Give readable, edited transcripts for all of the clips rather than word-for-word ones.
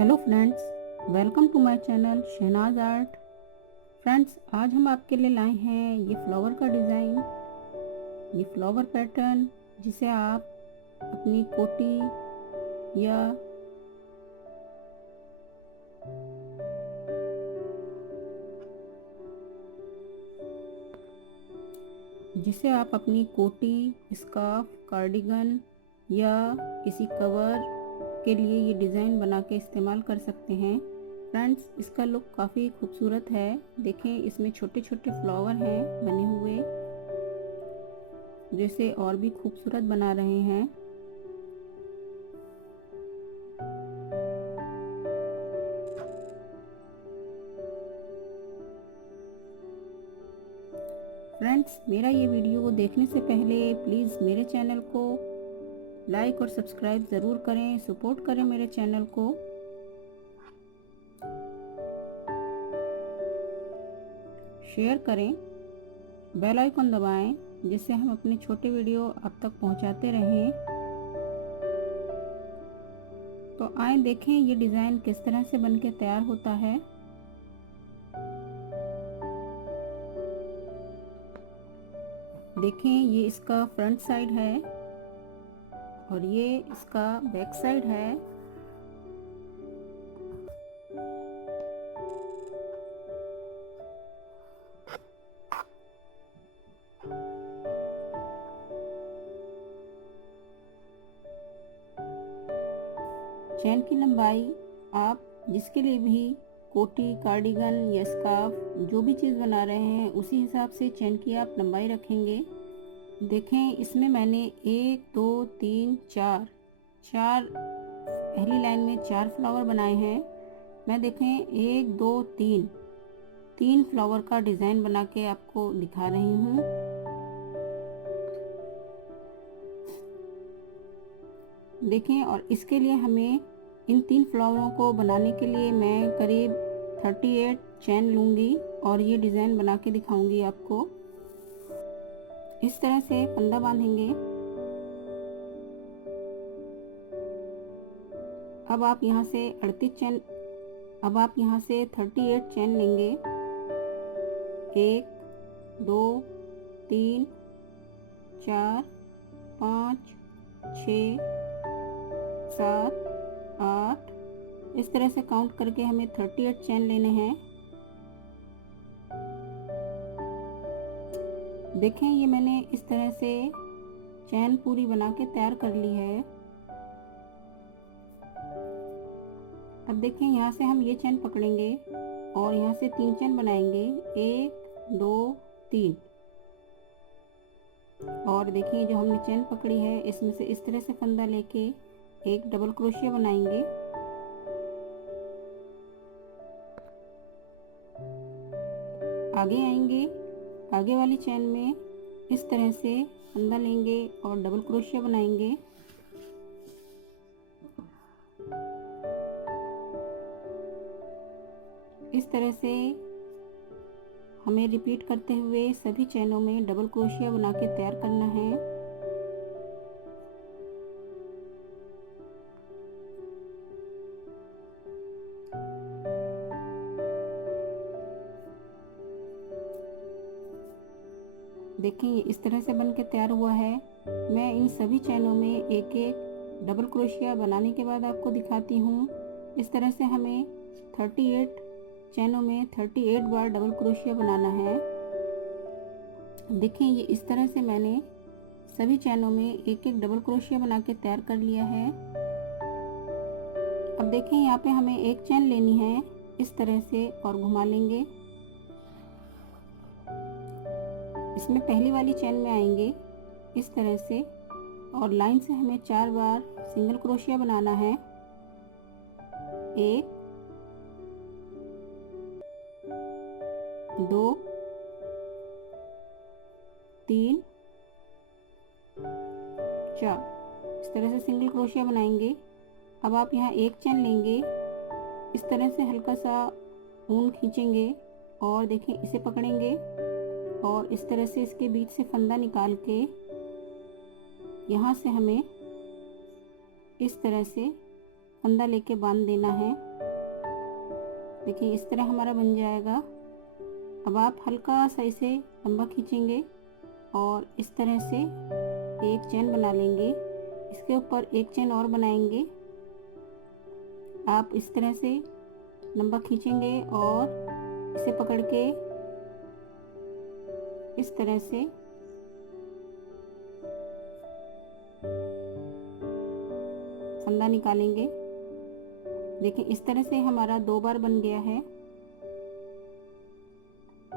Hello friends, welcome to my channel Shahnaz art. Friends, आज हम आपके लिए लाए हैं ये फ्लावर का डिज़ाइन, ये फ्लावर पैटर्न जिसे आप अपनी कोटी या स्कार्फ, कार्डिगन या किसी कवर के लिए ये डिज़ाइन बना के इस्तेमाल कर सकते हैं। फ्रेंड्स, इसका लुक काफ़ी खूबसूरत है। देखें, इसमें छोटे छोटे फ्लावर हैं बने हुए, जैसे और भी खूबसूरत बना रहे हैं। फ्रेंड्स, मेरा ये वीडियो देखने से पहले प्लीज़ मेरे चैनल को लाइक और सब्सक्राइब ज़रूर करें, सपोर्ट करें मेरे चैनल को। शेयर करें, बेल आइकन दबाएं, जिससे हम अपने छोटे वीडियो आप तक पहुंचाते रहें। तो आए देखें ये डिज़ाइन किस तरह से बनके तैयार होता है। देखें, ये इसका फ्रंट साइड है और ये इसका बैक साइड है। चैन की लंबाई आप जिसके लिए भी कोटी, कार्डिगन या स्कार्फ जो भी चीज़ बना रहे हैं उसी हिसाब से चैन की आप लंबाई रखेंगे। देखें, इसमें मैंने 1 2 3 4 पहली लाइन में 4 फ्लावर बनाए हैं। मैं देखें 1 2 3 फ्लावर का डिज़ाइन बना के आपको दिखा रही हूँ। देखें, और इसके लिए हमें इन 3 फ्लावरों को बनाने के लिए मैं करीब 38 चैन लूँगी और ये डिज़ाइन बना के दिखाऊंगी आपको। इस तरह से फंदा बांधेंगे। अब आप यहाँ से 38 चैन लेंगे। 1 2 3 4 5 6 7 8 इस तरह से काउंट करके हमें 38 चैन लेने हैं। देखें, ये मैंने इस तरह से चैन पूरी बना के तैयार कर ली है। अब देखें, यहाँ से हम ये चैन पकड़ेंगे और यहाँ से 3 चैन बनाएंगे। 1 2 3। और देखिए, जो हमने चैन पकड़ी है इसमें से इस तरह से फंदा लेके एक डबल क्रोशिया बनाएंगे। आगे आएंगे, आगे वाली चैन में इस तरह से फंदा लेंगे और डबल क्रोशिया बनाएंगे। इस तरह से हमें रिपीट करते हुए सभी चैनों में डबल क्रोशिया बना के तैयार करना है। देखें, ये इस तरह से बन के तैयार हुआ है। मैं इन सभी चैनों में एक एक डबल क्रोशिया बनाने के बाद आपको दिखाती हूँ। इस तरह से हमें 38 चैनों में 38 बार डबल क्रोशिया बनाना है। देखें, ये इस तरह से मैंने सभी चैनों में एक एक डबल क्रोशिया बना के तैयार कर लिया है। अब देखें, यहाँ पे हमें एक चैन लेनी है इस तरह से और घुमा लेंगे। इसमें पहली वाली चैन में आएंगे इस तरह से और लाइन से हमें 4 बार सिंगल क्रोशिया बनाना है। 1 2 3 4 इस तरह से सिंगल क्रोशिया बनाएंगे। अब आप यहाँ एक चैन लेंगे, इस तरह से हल्का सा ऊन खींचेंगे और देखें, इसे पकड़ेंगे और इस तरह से इसके बीच से फंदा निकाल के यहाँ से हमें इस तरह से फंदा लेके बांध देना है। देखिए इस तरह हमारा बन जाएगा। अब आप हल्का सा इसे लंबा खींचेंगे और इस तरह से एक चेन बना लेंगे। इसके ऊपर एक चेन और बनाएंगे। आप इस तरह से लंबा खींचेंगे और इसे पकड़ के इस तरह से फंदा निकालेंगे। देखिए इस तरह से हमारा 2 बार बन गया है।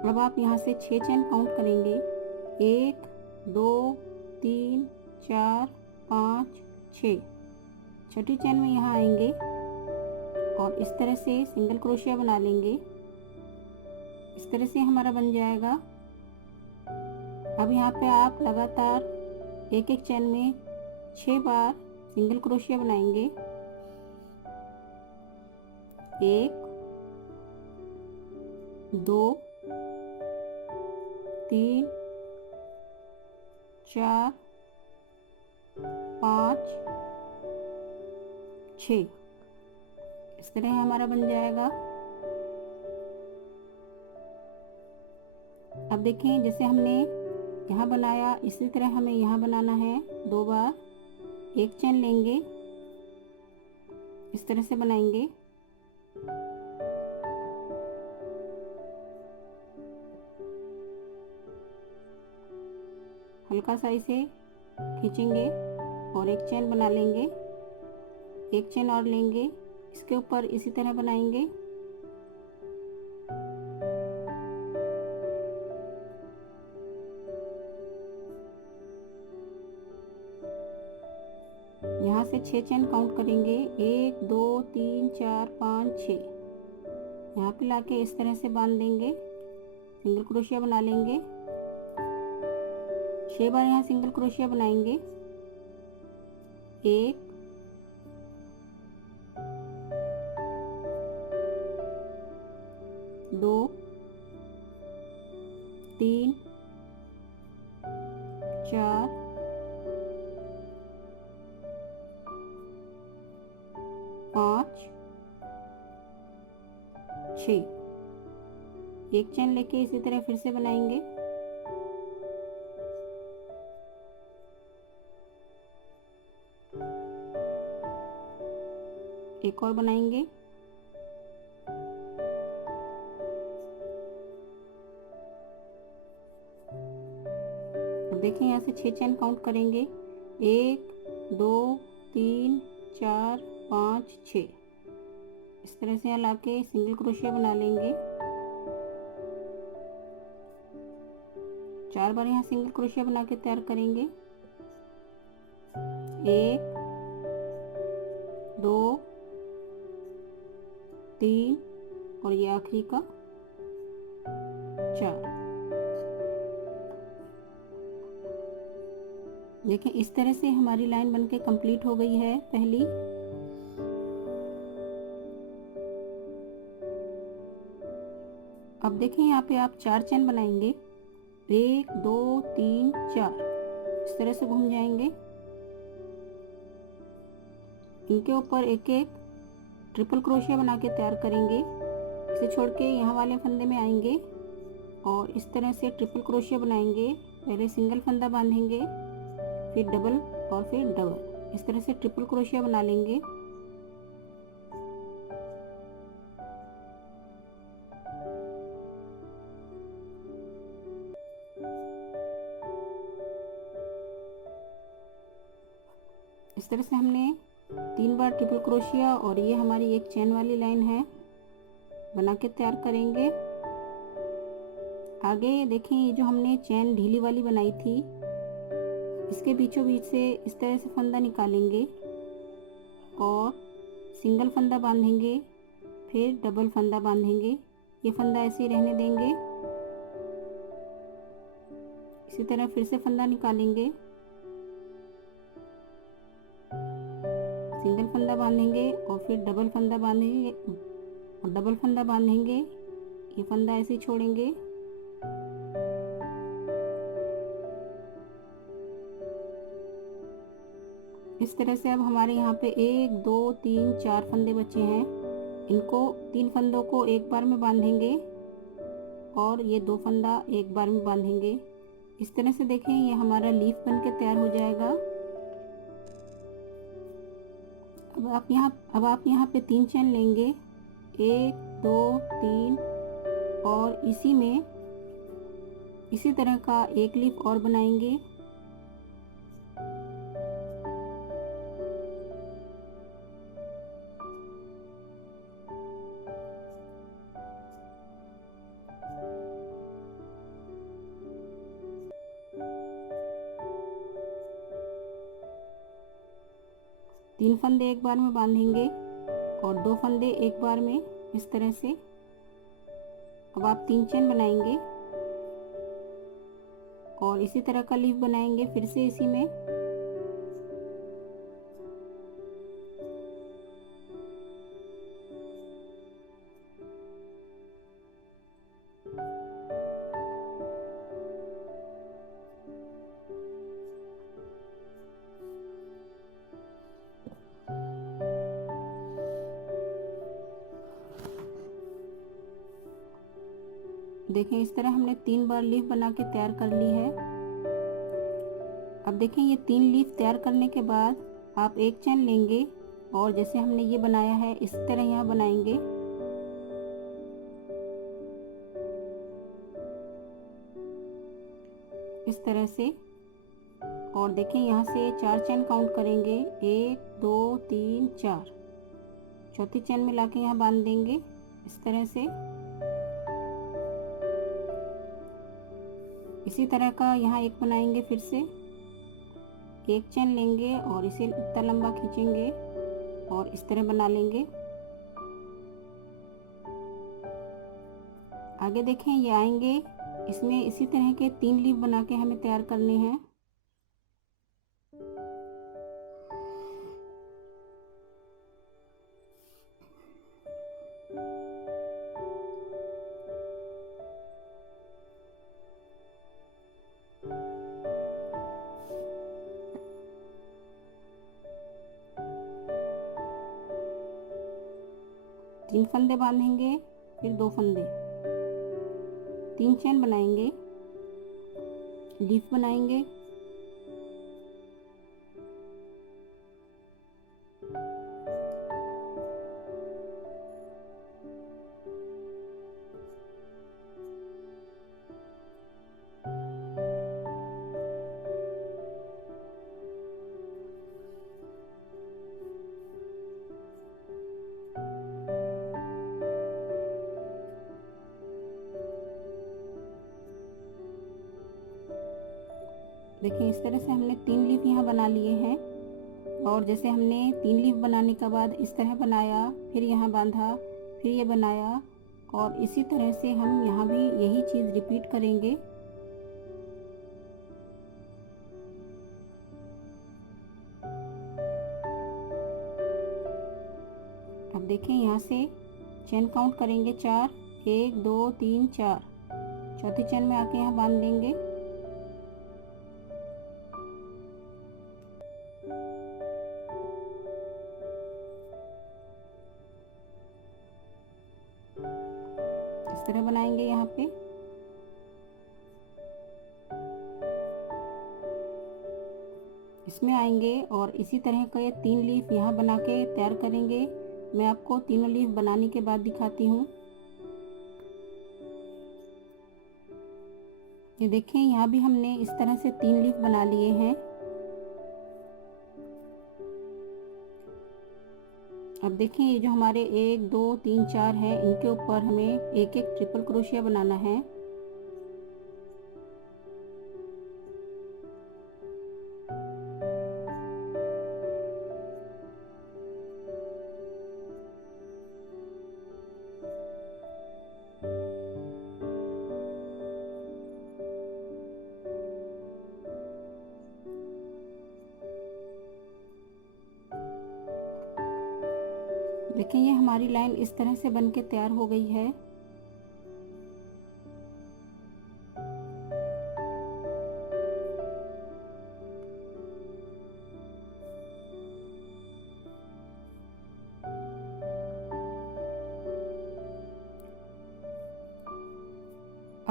अब आप यहाँ से 6 चेन काउंट करेंगे। 1 2 3 4 5 6। छठी चेन में यहाँ आएंगे और इस तरह से सिंगल क्रोशिया बना लेंगे। इस तरह से हमारा बन जाएगा। अब यहाँ पे आप लगातार एक एक चेन में 6 बार सिंगल क्रोशिया बनाएंगे। 1 2 3 4 5 6। इस तरह हमारा बन जाएगा। अब देखें जैसे हमने यहाँ बनाया इसी तरह हमें यहाँ बनाना है। 2 बार एक चेन लेंगे, इस तरह से बनाएंगे। हल्का सा इसे खींचेंगे और एक चेन बना लेंगे। एक चेन और लेंगे, इसके ऊपर इसी तरह बनाएंगे। यहाँ से 6 चेन काउंट करेंगे। 1 2 3 4 5 6। यहाँ पे लाके इस तरह से बांध देंगे। सिंगल क्रोशिया बना लेंगे। 6 बार यहाँ सिंगल क्रोशिया बनाएंगे। 1 2 3 4 5 6। एक चेन लेके इसी तरह फिर से बनाएंगे। एक और बनाएंगे। अब देखिए यहाँ से 6 चेन काउंट करेंगे। 1 2 3 4 5 6। इस तरह से यहाँ लाके सिंगल क्रोशिया बना लेंगे। 4 बार यहाँ सिंगल क्रोशिया बना के तैयार करेंगे। 1 2 3 और ये आखिरी का 4। देखें इस तरह से हमारी लाइन बनके कंप्लीट हो गई है पहली। अब देखें यहाँ पे आप 4 चेन बनाएंगे। 1 2 3 4। इस तरह से घूम जाएंगे। इनके ऊपर एक एक ट्रिपल क्रोशिया बना के तैयार करेंगे। इसे छोड़ के यहाँ वाले फंदे में आएंगे और इस तरह से ट्रिपल क्रोशिया बनाएंगे। पहले सिंगल फंदा बांधेंगे, फिर डबल और फिर डबल। इस तरह से ट्रिपल क्रोशिया बना लेंगे। इस तरह से हमने 3 बार ट्रिपल क्रोशिया और ये हमारी एक चेन वाली लाइन है बना के तैयार करेंगे। आगे देखें ये जो हमने चेन ढीली वाली बनाई थी, इसके बीचों बीच से इस तरह से फंदा निकालेंगे और सिंगल फंदा बांधेंगे, फिर डबल फंदा बांधेंगे। ये फंदा ऐसे ही रहने देंगे। इसी तरह फिर से फंदा निकालेंगे, सिंगल फंदा बांधेंगे और फिर डबल फंदा बांधेंगे और डबल फंदा बांधेंगे। ये फंदा ऐसे ही छोड़ेंगे। इस तरह से अब हमारे यहाँ पे 1 2 3 4 फंदे बचे हैं। इनको 3 फंदों को एक बार में बांधेंगे और ये 2 फंदा एक बार में बांधेंगे। इस तरह से देखें ये हमारा लीफ बन के तैयार हो जाएगा। अब आप यहाँ पे 3 चेन लेंगे, 1 2 3 और इसी में इसी तरह का एक लीफ और बनाएंगे। तीन फंदे एक बार में बांधेंगे और 2 फंदे एक बार में, इस तरह से। अब आप 3 चेन बनाएंगे और इसी तरह का लीफ बनाएंगे फिर से इसी में। देखें इस तरह हमने 3 बार लीफ बना के तैयार कर ली है। अब देखें ये 3 लीफ तैयार करने के बाद आप एक चेन लेंगे और जैसे हमने ये बनाया है इस तरह यहाँ बनाएंगे। इस तरह से। और देखें यहाँ से 4 चेन काउंट करेंगे, 1 2 3 4। चौथी चेन में लाके यहाँ बांध देंगे इस तरह से। इसी तरह का यहाँ एक बनाएंगे फिर से। एक चेन लेंगे और इसे इतना लंबा खींचेंगे और इस तरह बना लेंगे। आगे देखें ये आएंगे, इसमें इसी तरह के 3 लीफ बना के हमें तैयार करने हैं। तीन फंदे बांधेंगे, फिर 2 फंदे, 3 चेन बनाएंगे, लीफ बनाएंगे, देखिए इस तरह से हमने 3 लीफ यहाँ बना लिए हैं। और जैसे हमने 3 लीफ बनाने के बाद इस तरह बनाया, फिर यहाँ बांधा, फिर ये बनाया, और इसी तरह से हम यहाँ भी यही चीज़ रिपीट करेंगे। अब देखें यहाँ से चेन काउंट करेंगे 4, 1 2 3 4। चौथी चेन में आके यहाँ बांध देंगे। इस तरह बनाएंगे यहाँ पे। इसमें आएंगे और इसी तरह का ये 3 लीफ यहाँ बना के तैयार करेंगे। मैं आपको तीनों लीफ बनाने के बाद दिखाती हूँ। ये देखें यहाँ भी हमने इस तरह से 3 लीफ बना लिए हैं। अब देखें ये जो हमारे 1 2 3 4 है, इनके ऊपर हमें एक एक ट्रिपल क्रोशिया बनाना है। देखें ये हमारी लाइन इस तरह से बन के तैयार हो गई है।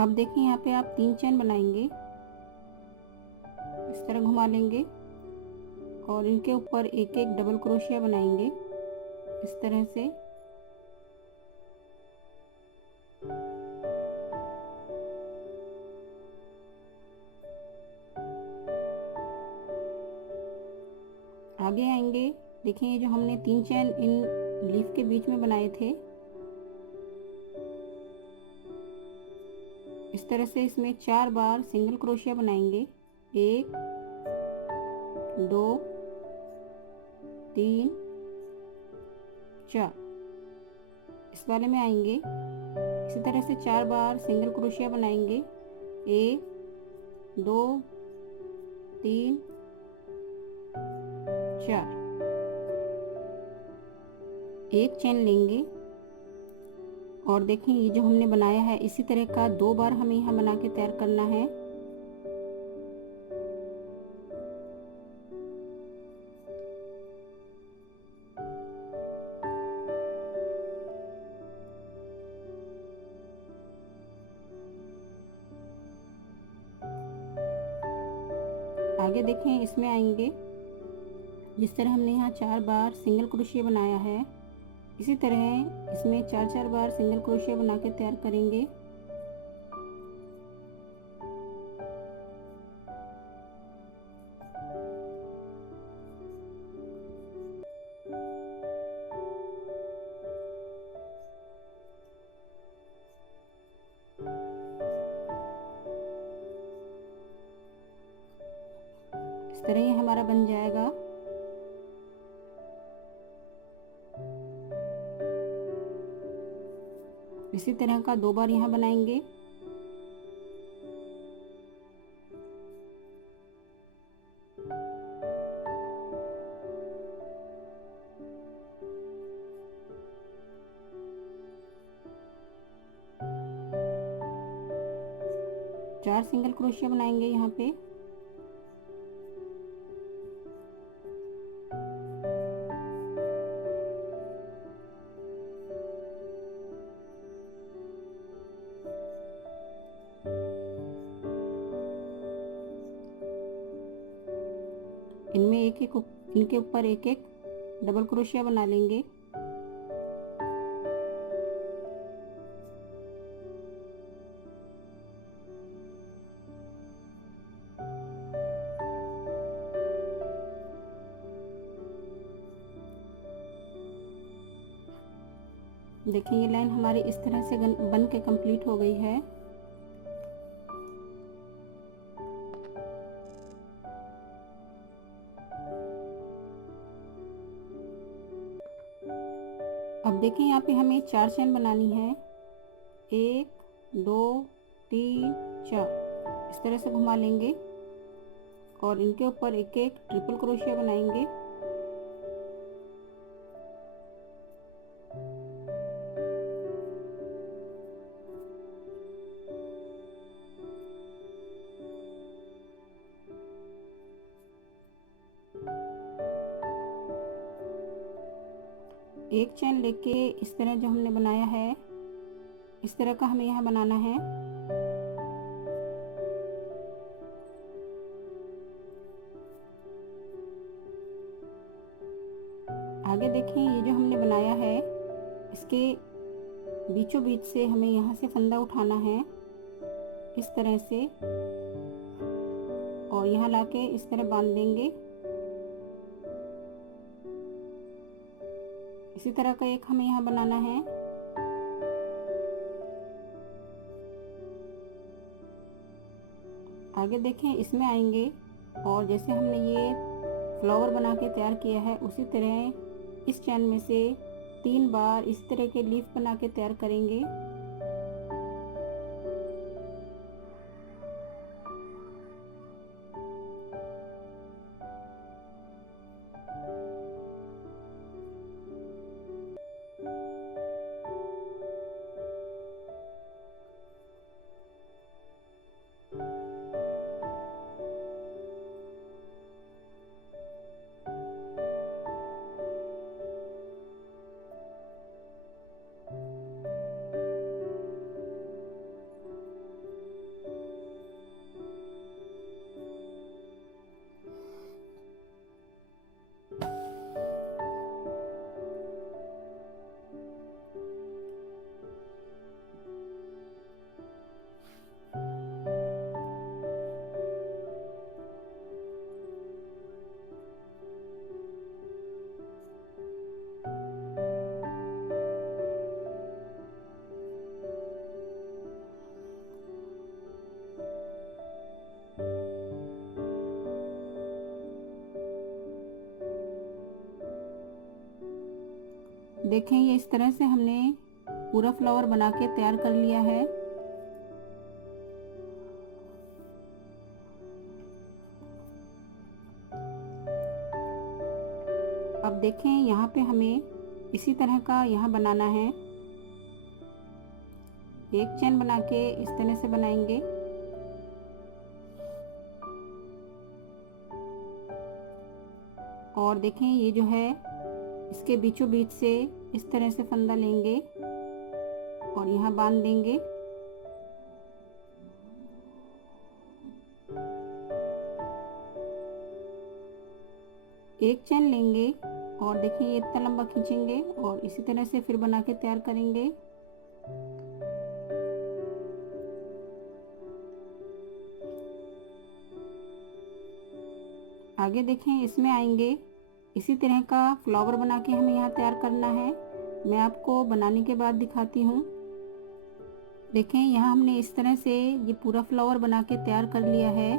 अब देखिए यहाँ पे आप 3 चेन बनाएंगे, इस तरह घुमा लेंगे और इनके ऊपर एक एक डबल क्रोशिया बनाएंगे इस तरह से। आगे आएंगे, देखिए जो हमने 3 चेन इन लीफ के बीच में बनाए थे, इस तरह से इसमें 4 बार सिंगल क्रोशिया बनाएंगे। 1 2 3 4। इस वाले में आएंगे, इसी तरह से 4 बार सिंगल क्रोशिया बनाएंगे। 1 2 3 4। एक चेन लेंगे और देखें ये जो हमने बनाया है इसी तरह का 2 बार हमें यहाँ बना के तैयार करना है। आगे देखें इसमें आएंगे, जिस तरह हमने यहाँ 4 बार सिंगल क्रोशिया बनाया है इसी तरह इसमें 4 बार सिंगल क्रोशिया बना के तैयार करेंगे। इस तरह ये हमारा बन जाएगा। इसी तरह का 2 बार यहाँ बनाएंगे। चार सिंगल क्रोशिया बनाएंगे यहाँ पे। इनमें इनके ऊपर एक एक डबल क्रोशिया बना लेंगे। देखिए ये लाइन हमारी इस तरह से बन के कंप्लीट हो गई है। अब देखिए यहाँ पे हमें 4 चेन बनानी है। 1 2 3 4। इस तरह से घुमा लेंगे और इनके ऊपर एक एक ट्रिपल क्रोशिया बनाएंगे। एक चेन लेके इस तरह जो हमने बनाया है इस तरह का हमें यहाँ बनाना है। आगे देखें ये जो हमने बनाया है इसके बीचों बीच से हमें यहाँ से फंदा उठाना है इस तरह से और यहाँ लाके इस तरह बांध देंगे। इसी तरह का एक हमें यहाँ बनाना है। आगे देखें इसमें आएंगे और जैसे हमने ये फ्लावर बना के तैयार किया है उसी तरह इस चैन में से 3 बार इस तरह के लीफ बना के तैयार करेंगे। देखें ये इस तरह से हमने पूरा फ्लावर बना के तैयार कर लिया है। अब देखें यहाँ पे हमें इसी तरह का यहाँ बनाना है। एक चेन बना के इस तरह से बनाएंगे। और देखें ये जो है इसके बीचों बीच से इस तरह से फंदा लेंगे और यहाँ बांध देंगे। एक चेन लेंगे और देखिए ये इतना लंबा खींचेंगे और इसी तरह से फिर बना के तैयार करेंगे। आगे देखें इसमें आएंगे, इसी तरह का फ्लावर बना के हमें यहाँ तैयार करना है। मैं आपको बनाने के बाद दिखाती हूँ। देखें यहाँ हमने इस तरह से ये पूरा फ्लावर बना के तैयार कर लिया है।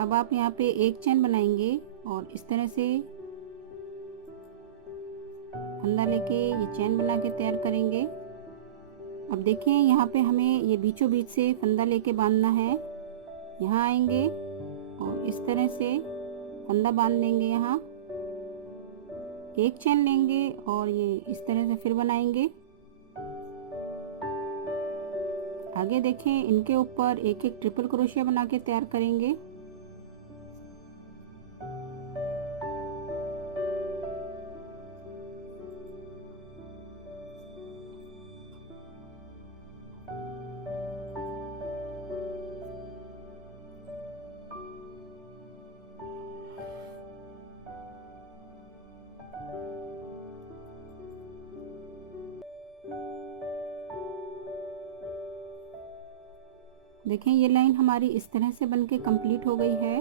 अब आप यहाँ पे एक चेन बनाएंगे और इस तरह से फंदा लेके ये चेन बना के तैयार करेंगे। अब देखें यहाँ पे हमें ये बीचों बीच से फंदा लेके बांधना है। यहाँ आएंगे और इस तरह से फंदा बांध देंगे। यहाँ एक चेन लेंगे और ये इस तरह से फिर बनाएंगे। आगे देखें इनके ऊपर एक एक ट्रिपल क्रोशिया बना के तैयार करेंगे। देखें ये लाइन हमारी इस तरह से बनके कंप्लीट हो गई है।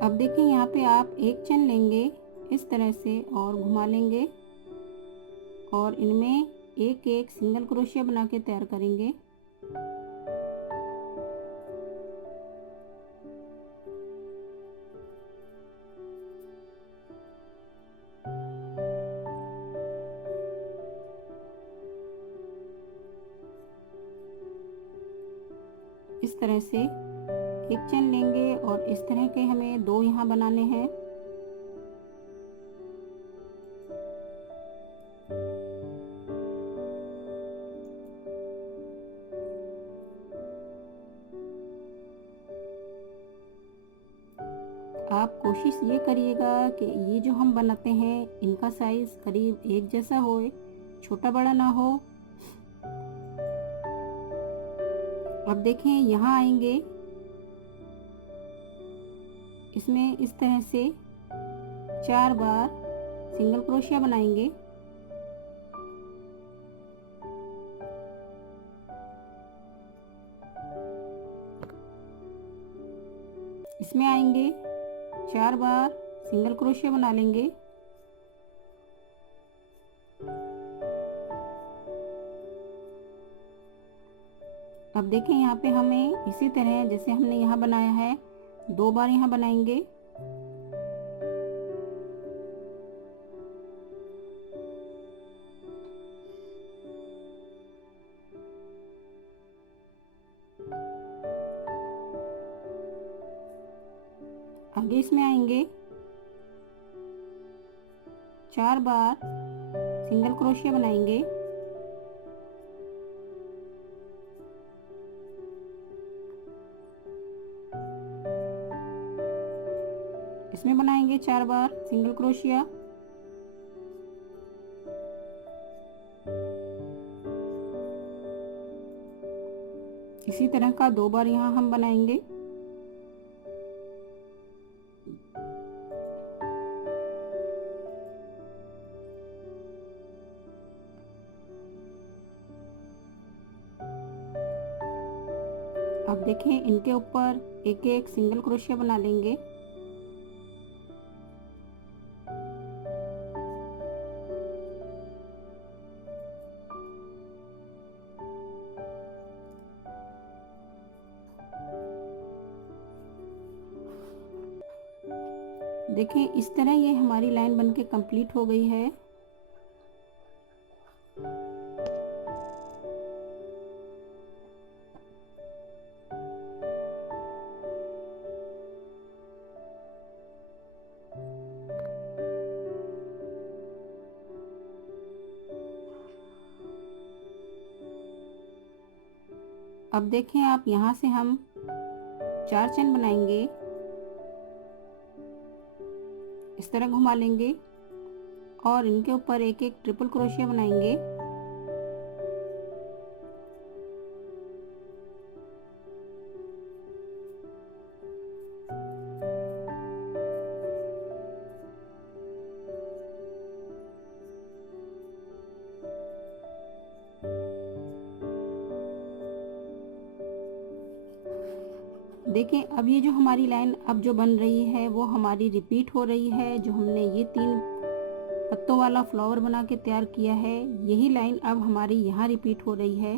अब देखें यहाँ पे आप एक चेन लेंगे इस तरह से और घुमा लेंगे और इनमें एक एक सिंगल क्रोशिया बना के तैयार करेंगे। इस तरह से एक चेन लेंगे और इस तरह के हमें दो यहाँ बनाने हैं। आप कोशिश ये करिएगा कि ये जो हम बनाते हैं इनका साइज करीब एक जैसा हो, छोटा बड़ा ना हो। अब देखें यहाँ आएंगे, इसमें इस तरह से 4 बार सिंगल क्रोशिया बनाएंगे। इसमें आएंगे 4 बार सिंगल क्रोशिया बना लेंगे। अब देखें यहाँ पे हमें इसी तरह जैसे हमने यहाँ बनाया है 2 बार यहाँ बनाएंगे। आगे इसमें आएंगे 4 बार सिंगल क्रोशिया बनाएंगे। इसमें बनाएंगे 4 बार सिंगल क्रोशिया। इसी तरह का 2 बार यहाँ हम बनाएंगे। अब देखें इनके ऊपर एक एक सिंगल क्रोशिया बना लेंगे। देखें इस तरह ये हमारी लाइन बनके कंप्लीट हो गई है। अब देखें आप यहाँ से हम 4 चेन बनाएंगे, इस तरह घुमा लेंगे और इनके ऊपर एक एक ट्रिपल क्रोशिया बनाएंगे। देखें अब ये जो हमारी लाइन अब जो बन रही है वो हमारी रिपीट हो रही है। जो हमने ये 3 पत्तों वाला फ्लावर बना के तैयार किया है, यही लाइन अब हमारी यहाँ रिपीट हो रही है।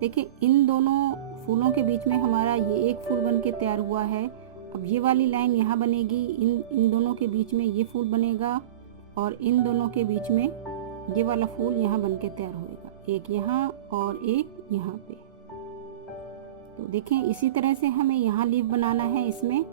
देखिए इन दोनों फूलों के बीच में हमारा ये एक फूल बन के तैयार हुआ है। अब ये वाली लाइन यहाँ बनेगी, इन दोनों के बीच में ये फूल बनेगा और इन दोनों के बीच में ये वाला फूल यहाँ बन के तैयार होएगा, एक यहाँ और एक यहाँ पे। तो देखें इसी तरह से हमें यहाँ लीफ बनाना है इसमें।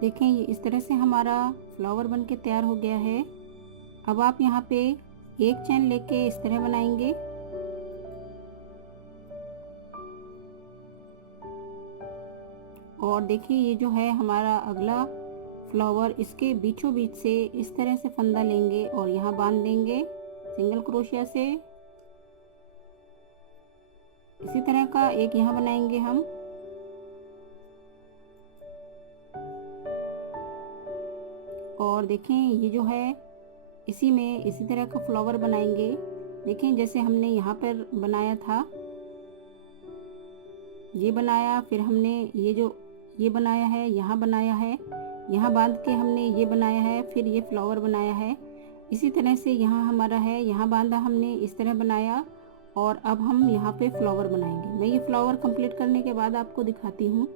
देखें ये इस तरह से हमारा फ्लावर बन के तैयार हो गया है। अब आप यहाँ पे एक चेन लेके इस तरह बनाएंगे और देखिए ये जो है हमारा अगला फ्लावर, इसके बीचों बीच से इस तरह से फंदा लेंगे और यहाँ बांध देंगे सिंगल क्रोशिया से। इसी तरह का एक यहाँ बनाएंगे हम और देखें ये जो है इसी में इसी तरह का फ्लावर बनाएंगे। देखें जैसे हमने यहाँ पर बनाया था, ये बनाया, फिर हमने ये जो ये बनाया है, यहाँ बनाया है, यहाँ बांध के हमने ये बनाया है, फिर ये फ्लावर बनाया है। इसी तरह से यहाँ हमारा है, यहाँ बांधा हमने, इस तरह बनाया और अब हम यहाँ पे फ्लावर बनाएंगे। मैं ये फ्लावर कंप्लीट करने के बाद आपको दिखाती हूँ।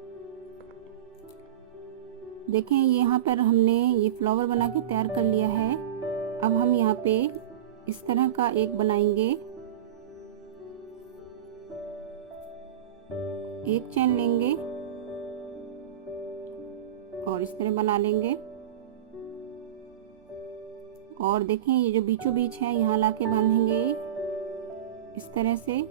देखें ये यहाँ पर हमने ये फ्लावर बना के तैयार कर लिया है। अब हम यहाँ पे इस तरह का एक बनाएंगे, एक चेन लेंगे और इस तरह बना लेंगे और देखें ये जो बीचों बीच है यहाँ लाके बांधेंगे इस तरह से।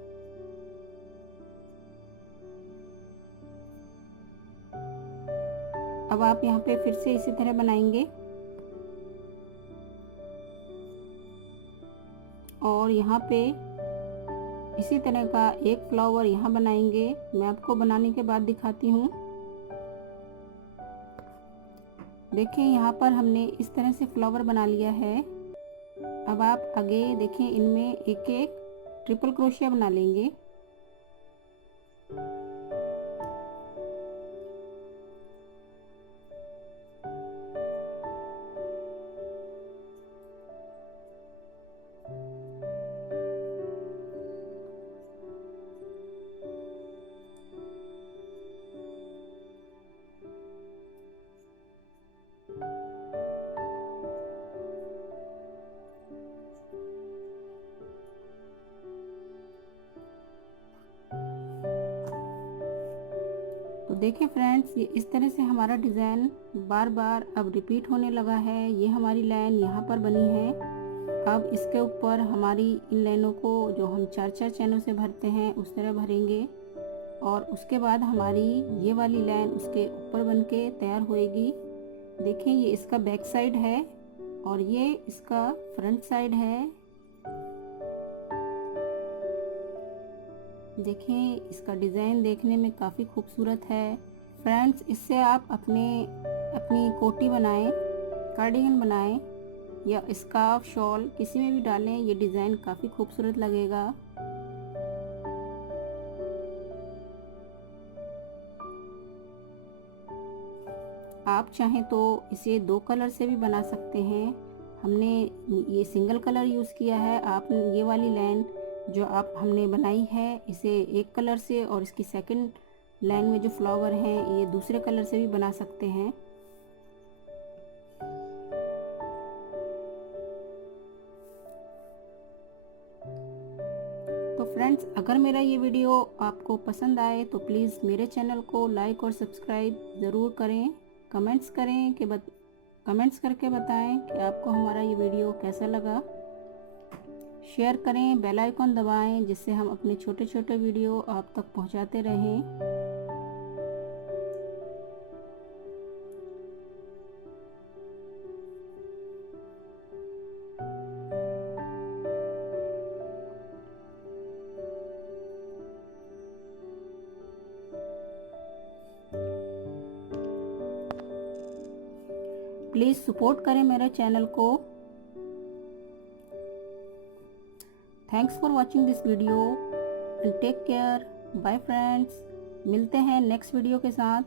अब आप यहाँ पे फिर से इसी तरह बनाएंगे और यहाँ पे इसी तरह का एक फ्लावर यहाँ बनाएंगे। मैं आपको बनाने के बाद दिखाती हूँ। देखिए यहाँ पर हमने इस तरह से फ्लावर बना लिया है। अब आप आगे देखें इनमें एक एक ट्रिपल क्रोशिया बना लेंगे। तो देखें फ्रेंड्स, ये इस तरह से हमारा डिज़ाइन बार बार अब रिपीट होने लगा है। ये हमारी लाइन यहाँ पर बनी है। अब इसके ऊपर हमारी इन लाइनों को जो हम 4-4 चैनों से भरते हैं उस तरह भरेंगे और उसके बाद हमारी ये वाली लाइन उसके ऊपर बन के तैयार होएगी। देखें, ये इसका बैक साइड है और ये इसका फ्रंट साइड है। देखें, इसका डिज़ाइन देखने में काफ़ी खूबसूरत है। फ्रेंड्स, इससे आप अपनी कोटी बनाएं, कार्डिगन बनाएं या स्कार्फ, शॉल किसी में भी डालें, ये डिज़ाइन काफ़ी खूबसूरत लगेगा। आप चाहें तो इसे 2 कलर से भी बना सकते हैं। हमने ये सिंगल कलर यूज़ किया है। आप ये वाली लाइन जो हमने बनाई है इसे एक कलर से और इसकी सेकंड लाइन में जो फ्लावर हैं ये दूसरे कलर से भी बना सकते हैं। तो फ्रेंड्स, अगर मेरा ये वीडियो आपको पसंद आए तो प्लीज़ मेरे चैनल को लाइक और सब्सक्राइब ज़रूर करें। कमेंट्स करके बताएं कि आपको हमारा ये वीडियो कैसा लगा। शेयर करें, बेल आइकन दबाएं जिससे हम अपने छोटे छोटे वीडियो आप तक पहुंचाते रहें। प्लीज़ सपोर्ट करें मेरे चैनल को। Thanks for watching this video and take care. Bye friends, मिलते हैं नेक्स्ट वीडियो के साथ।